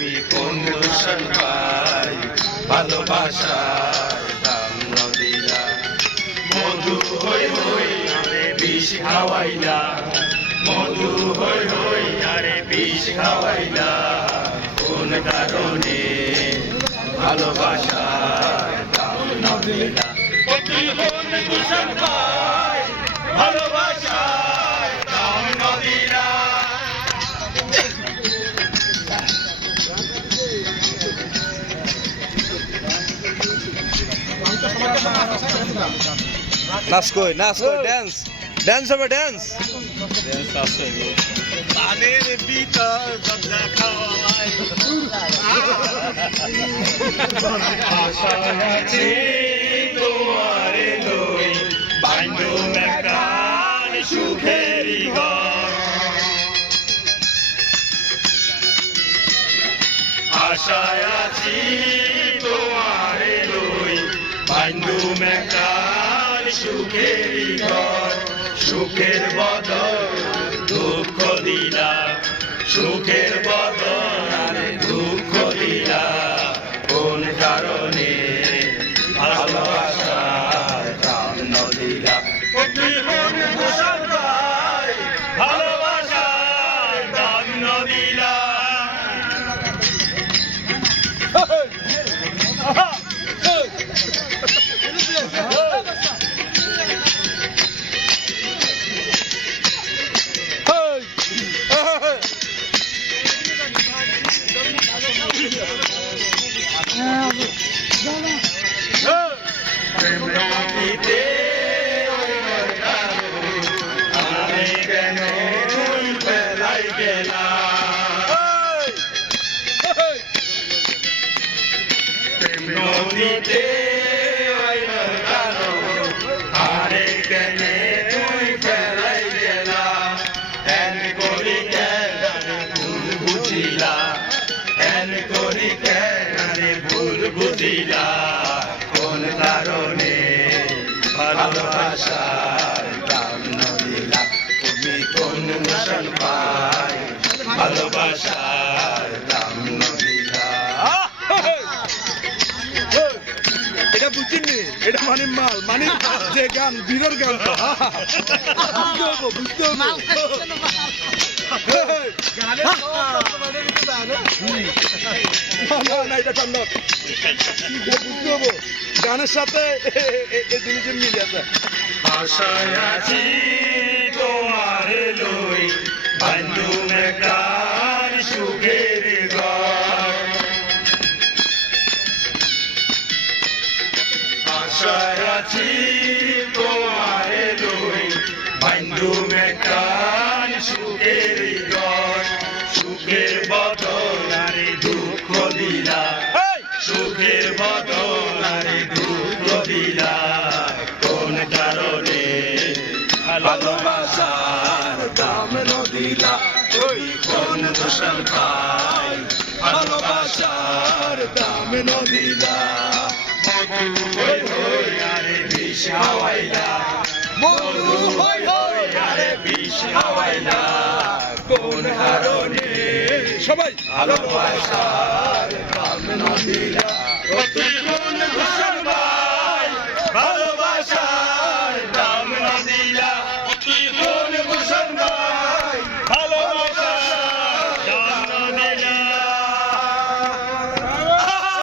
তুমি কোন দূষণ পাই ভালোবাসার দাম নদিলা মধু হই হই আরে বিষ খাওয়াইলা মধু হই হই আরে বিষ খাওয়াইলা কোন কারণে ভালোবাসার দাম নদিলা তুমি কোন দূষণ পাই ভালোবাসার দাম নদিলা নাচ কই ড্যান্স ড্যান্স হবে ড্যান্স আছে পানের ভিতর জগনা খাওয়াই আশা আছে তোমারে লই বান্ধু মেকান সুখেরি ঘর আশা আছি তোমারে লই বান্ধু মেকান সুখেরি ঘর সুখের বদল দুঃখ দিলা সুখের বদলে দুঃখ দিলা কোন কারণে ভালোবাসার দাম নদিলা ভালোবাসার দাম নদিলা প্রেমীতে আমি কেন বেলাই গেলাম প্রেমীতে আরে কেন তুই বেলাই গেলাম এন করি কেন ভুল বুঝিলা এন করি কেন ভুল বুঝিলা কোন কারণে ভালোবাসার দাম নদিলা তুমি কোন দূষণ পাই ভালোবাসার দাম নদিলা এটা বুঝিনি এটা মানে মাল মানে যে গান বীরের গান বুঝতে হবে গানের সাথে এই জিনিসের মিল আছে আশায় আছি তোমার লই বন্ধু মেকার সুখের ঘর আশায় আছি তোমার লই বন্ধু মেকার সুখের ঘর সুখের বদলে দুঃখ দিলা সুখের বদলে দুঃখ দিলা কোন কারণে ভালোবাসার দাম নদিলা তুই কোন দূষণ পাই ভালোবাসার দাম নদিলা মধু হই হই আরে বিষ খাওয়াইলা মধু হই হই আরে বিষ খাওয়াইলা কোন কারণে সবাই ভালোবাসার দাম নদিলা তুই কোন দূষণ পাই